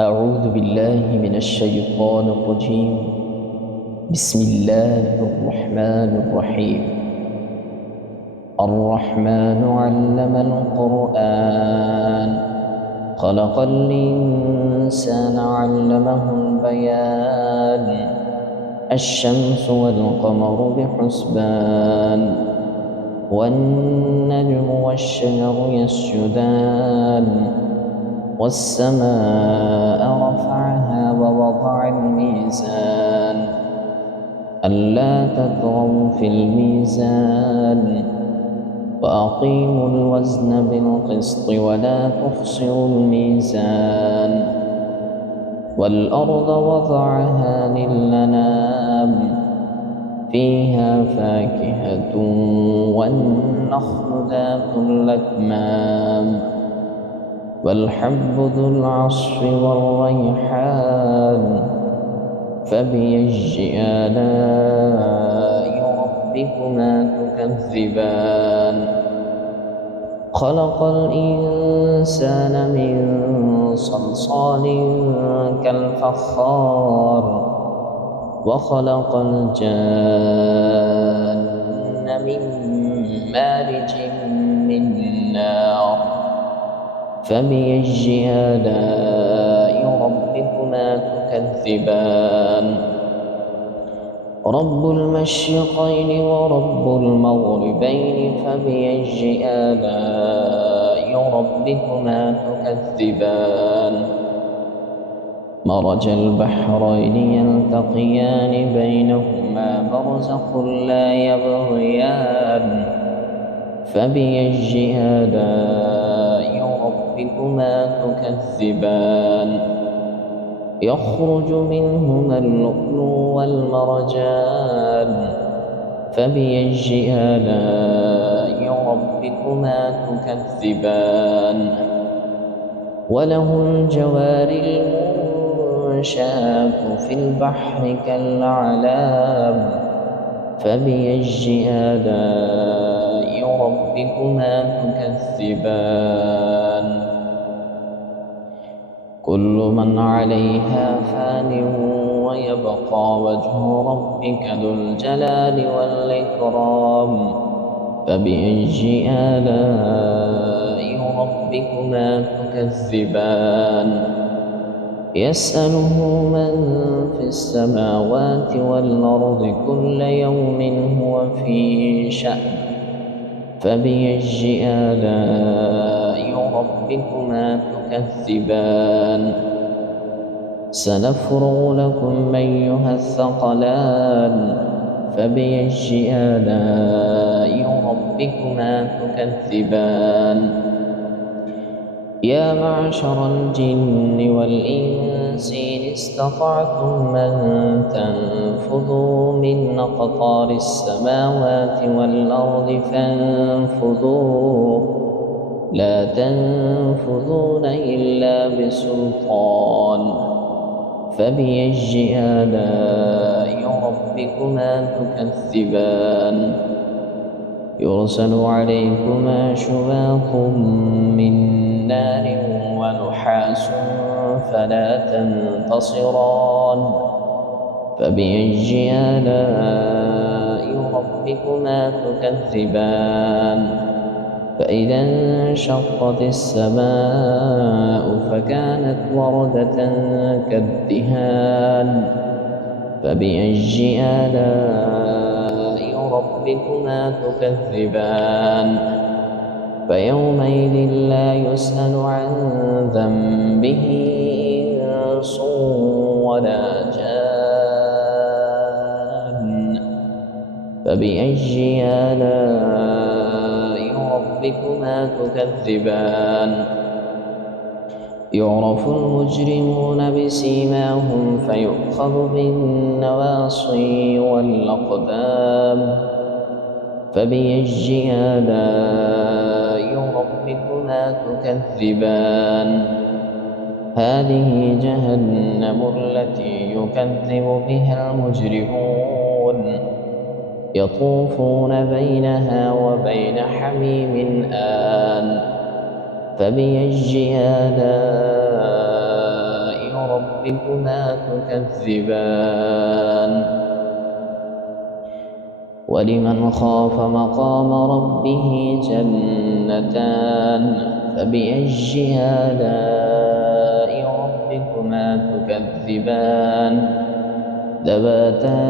أعوذ بالله من الشيطان الرجيم. بسم الله الرحمن الرحيم. الرحمن علم القرآن، خلق الإنسان علمه البيان. الشمس والقمر بحسبان، والنجم والشجر يسجدان، والسماء رفعها ووضع الميزان ألا تطغوا في الميزان وأقيموا الوزن بالقسط ولا تخسروا الميزان. والأرض وضعها للأنام، فيها فاكهة والنخل ذات الأكمام، والحب ذو العصف والريحان. فبأي آلاء ربكما تكذبان؟ خلق الإنسان من صلصال كالفخار، وخلق الجان من مارج من نار. فبأي آلاء ربكما تكذبان؟ رب المشرقين ورب المغربين، فبأي آلاء ربكما تكذبان؟ مرج البحرين يلتقيان، بينهما برزخ لا يبغيان. فبأي آلاء ربكما تكذبان؟ يخرج منهما اللؤلؤ والمرجان. فبأي آلاء ربكما تكذبان؟ وله الجوار المنشآت في البحر كالأعلام. فبأي آلاء ربكما تكذبان؟ كل من عليها فان، ويبقى وجه ربك ذو الجلال والإكرام. فبأي آلاء ربكما تكذبان؟ يسأله من في السماوات والأرض كل يوم هو في شأن. فبأي آلاء ربكما تكذبان؟ سنفرغ لكم أيها الثقلان. فبأي آلاء ربكما تكذبان؟ يا معشر الجن والإنس إن استطعتم أن تنفذوا من أقطار السماوات والأرض فانفذوا، لا تنفذون إلا بسلطان. فبأي آلاء ربكما تكذبان؟ يرسل عليكما شواظ من نار ونحاس فلا تنتصران. فبأي آلاء ربكما تكذبان؟ فإذا انشقت السماء فكانت وردة كالدهان. فبأي آلاء ربكما تكذبان؟ فيومئذ لا يسأل عن ذنبه إنس ولا جان. فبأي آلاء ربكما تكذبان؟ يعرف المجرمون بسيماهم فيؤخذ بالنواصي والأقدام. فبأي آلاء ربكما تكذبان؟ هذه جهنم التي يكذب بها المجرمون، يطوفون بينها وبين حميم آن. فبأي آلاء ربكما تكذبان ولمن خاف مقام ربه جنتان فبأي آلاء ربكما تكذبان ذواتا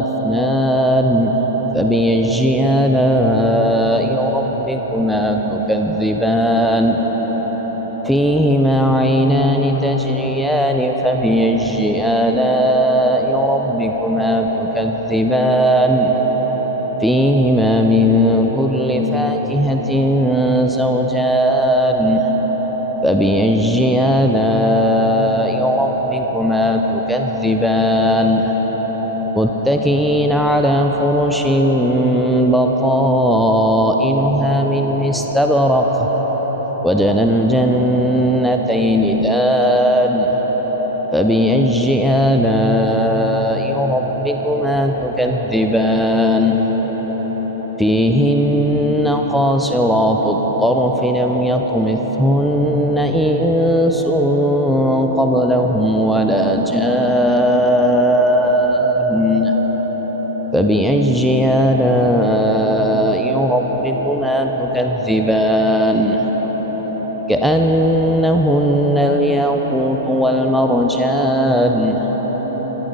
أفنان فبأي آلاء ربكما تكذبان فيهما عينان تجريان فبأي آلاء ربكما تكذبان فيهما من كل فاكهة زوجان فبأي آلاء ربكما تكذبان متكئين على فرش بطائنها من استبرق وجنى الجنتين دان فبأي آلاء ربكما تكذبان فيهن قاصرات الطرف لم يطمثهن إنس قبلهم ولا جان فبأي آلاء ربكما تكذبان كأنهن الياقوت والمرجان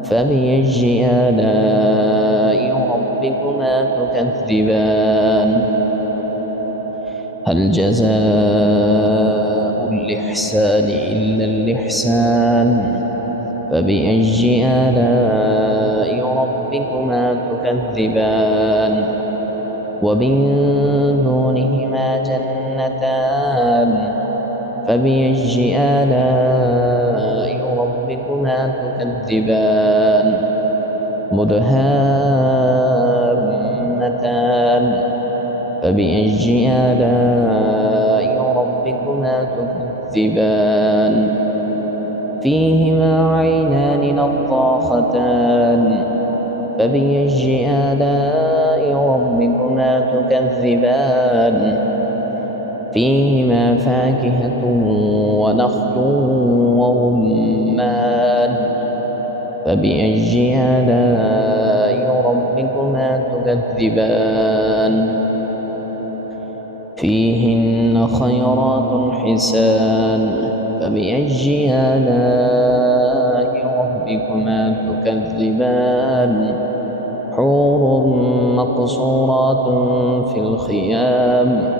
فبأي آلاء ربكما تكذبان هل جزاء الإحسان إلا الإحسان فبأي آلاء ربكما تكذبان ومن دونهما جنتان فبأي آلاء ربكما تكذبان مدهامتان فبأي آلاء ربكما تكذبان فيهما عينان نضاختان فبأي آلاء ربكما تكذبان فيهما فاكهة ونخل ورمان فبأي آلاء ربكما تكذبان فيهن خيرات حسان فبأي آلاء ربكما تكذبان حور مقصورات في الخيام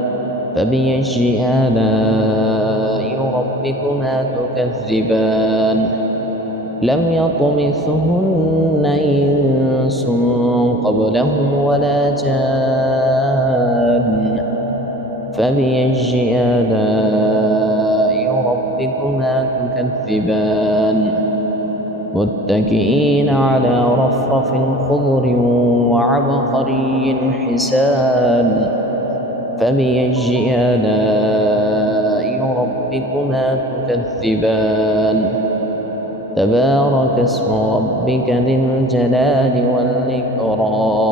فبأي آلاء ربكما تكذبان لم يطمثهن إنس قبلهم ولا جان فبأي آلاء ربكما تكذبان متكئين على رفرف خضر وعبقري حسان فبأي آلاء ربكما تكذبان تبارك اسم ربك ذي الجلال والإكرام